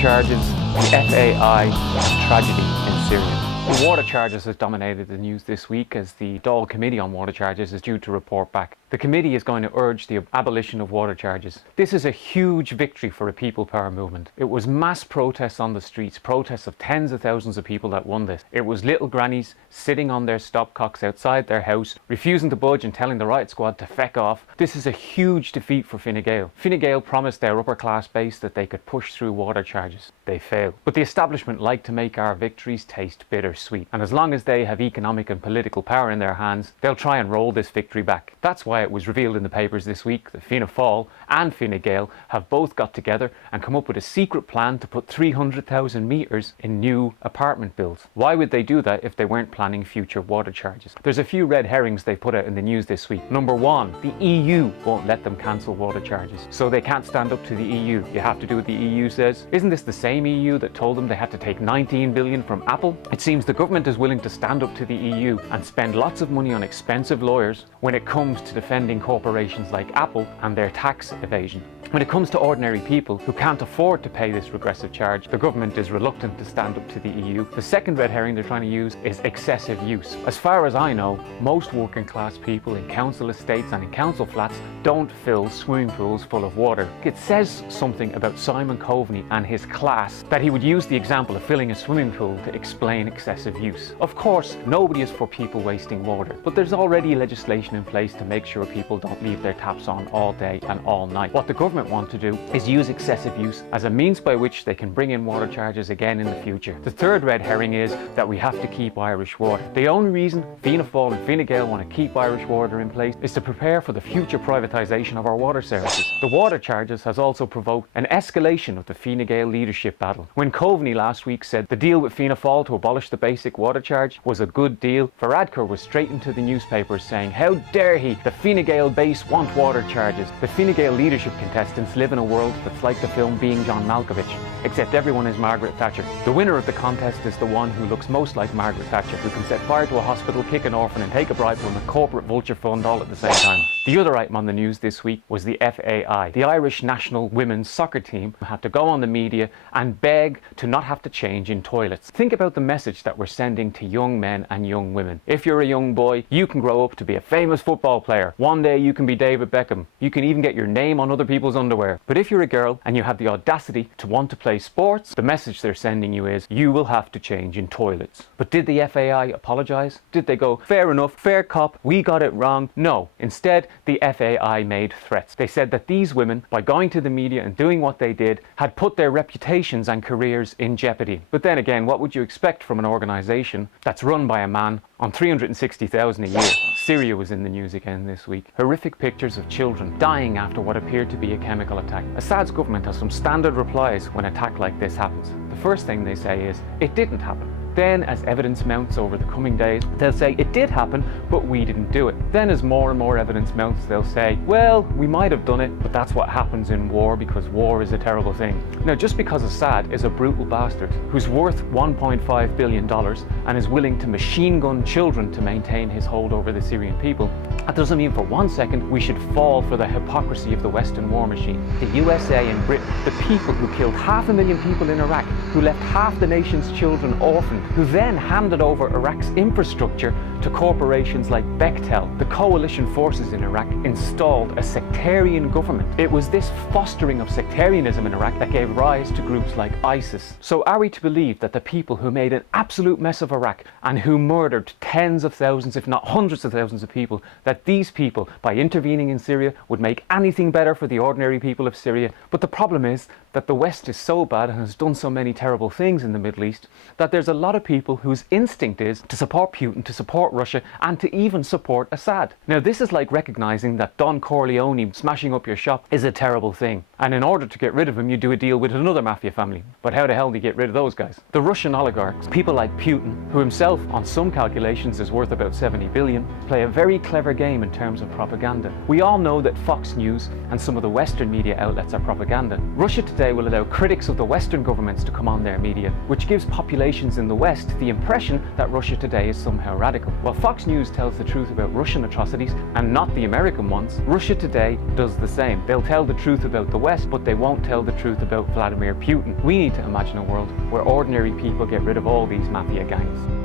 charges, the FAI, tragedy in Syria. The water charges has dominated the news this week as the Dáil Committee on Water Charges is due to report back. The committee is going to urge the abolition of water charges. This is a huge victory for a people power movement. It was mass protests on the streets, protests of tens of thousands of people that won this. It was little grannies sitting on their stopcocks outside their house, refusing to budge and telling the riot squad to feck off. This is a huge defeat for Fine Gael. Fine Gael promised their upper class base that they could push through water charges. They failed. But the establishment like to make our victories taste bittersweet. And as long as they have economic and political power in their hands, they'll try and roll this victory back. That's why it was revealed in the papers this week that Fianna Fáil and Fine Gael have both got together and come up with a secret plan to put 300,000 metres in new apartment builds. Why would they do that if they weren't planning future water charges? There's a few red herrings they put out in the news this week. Number one, the EU won't let them cancel water charges, so they can't stand up to the EU. You have to do what the EU says. Isn't this the same EU that told them they had to take 19 billion from Apple? It seems the government is willing to stand up to the EU and spend lots of money on expensive lawyers when it comes to defending corporations like Apple and their tax evasion. When it comes to ordinary people who can't afford to pay this regressive charge, the government is reluctant to stand up to the EU. The second red herring they're trying to use is excessive use. As far as I know, most working class people in council estates and in council flats don't fill swimming pools full of water. It says something about Simon Coveney and his class that he would use the example of filling a swimming pool to explain excessive use. Of course, nobody is for people wasting water, but there's already legislation in place to make sure people don't leave their taps on all day and all night. What the government want to do is use excessive use as a means by which they can bring in water charges again in the future. The third red herring is that we have to keep Irish water. The only reason Fianna Fáil and Fine Gael want to keep Irish water in place is to prepare for the future privatisation of our water services. The water charges has also provoked an escalation of the Fine Gael leadership battle. When Coveney last week said the deal with Fianna Fáil to abolish the basic water charge was a good deal, Varadkar was straight into the newspapers saying, how dare he, the Fine Gael base want water charges. The Fine Gael leadership contestants live in a world that's like the film Being John Malkovich, except everyone is Margaret Thatcher. The winner of the contest is the one who looks most like Margaret Thatcher, who can set fire to a hospital, kick an orphan and take a bribe from a corporate vulture fund all at the same time. The other item on the news this week was the FAI. The Irish national women's soccer team had to go on the media and beg to not have to change in toilets. Think about the message that we're sending to young men and young women. If you're a young boy, you can grow up to be a famous football player. One day you can be David Beckham. You can even get your name on other people's underwear. But if you're a girl and you have the audacity to want to play sports, the message they're sending you is, you will have to change in toilets. But did the FAI apologise? Did they go, fair enough, fair cop, we got it wrong? No. Instead, the FAI made threats. They said that these women, by going to the media and doing what they did, had put their reputations and careers in jeopardy. But then again, what would you expect from an organisation that's run by a man on 360,000 a year? Syria was in the news again this week. Horrific pictures of children dying after what appeared to be a chemical attack. Assad's government has some standard replies when an attack like this happens. The first thing they say is, it didn't happen. Then, as evidence mounts over the coming days, they'll say, it did happen, but we didn't do it. Then as more and more evidence mounts, they'll say, well, we might have done it, but that's what happens in war because war is a terrible thing. Now, just because Assad is a brutal bastard who's worth $1.5 billion and is willing to machine gun children to maintain his hold over the Syrian people, that doesn't mean for 1 second we should fall for the hypocrisy of the Western war machine. The USA and Britain, the people who killed 500,000 people in Iraq, who left half the nation's children orphaned, who then handed over Iraq's infrastructure to corporations like Bechtel. The coalition forces in Iraq installed a sectarian government. It was this fostering of sectarianism in Iraq that gave rise to groups like ISIS. So are we to believe that the people who made an absolute mess of Iraq and who murdered tens of thousands, if not hundreds of thousands of people, that these people, by intervening in Syria, would make anything better for the ordinary people of Syria? But the problem is that the West is so bad and has done so many terrible things in the Middle East that there's a lot of people whose instinct is to support Putin, to support Russia, and to even support Assad. Now, this is like recognizing that Don Corleone smashing up your shop is a terrible thing, and in order to get rid of him you do a deal with another mafia family. But how the hell do you get rid of those guys? The Russian oligarchs, people like Putin, who himself on some calculations is worth about 70 billion, play a very clever game in terms of propaganda. We all know that Fox News and some of the Western media outlets are propaganda. Russia Today today will allow critics of the Western governments to come on their media, which gives populations in the West the impression that Russia today is somehow radical. While Fox News tells the truth about Russian atrocities and not the American ones, Russia Today does the same. They'll tell the truth about the West, but they won't tell the truth about Vladimir Putin. We need to imagine a world where ordinary people get rid of all these mafia gangs.